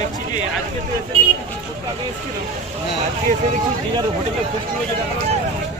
দেখছি যে আজকে তো এসে দেখছি হ্যাঁ আজকে এসে দেখছি যে যার হোটেলে ফুটগুলো যেটা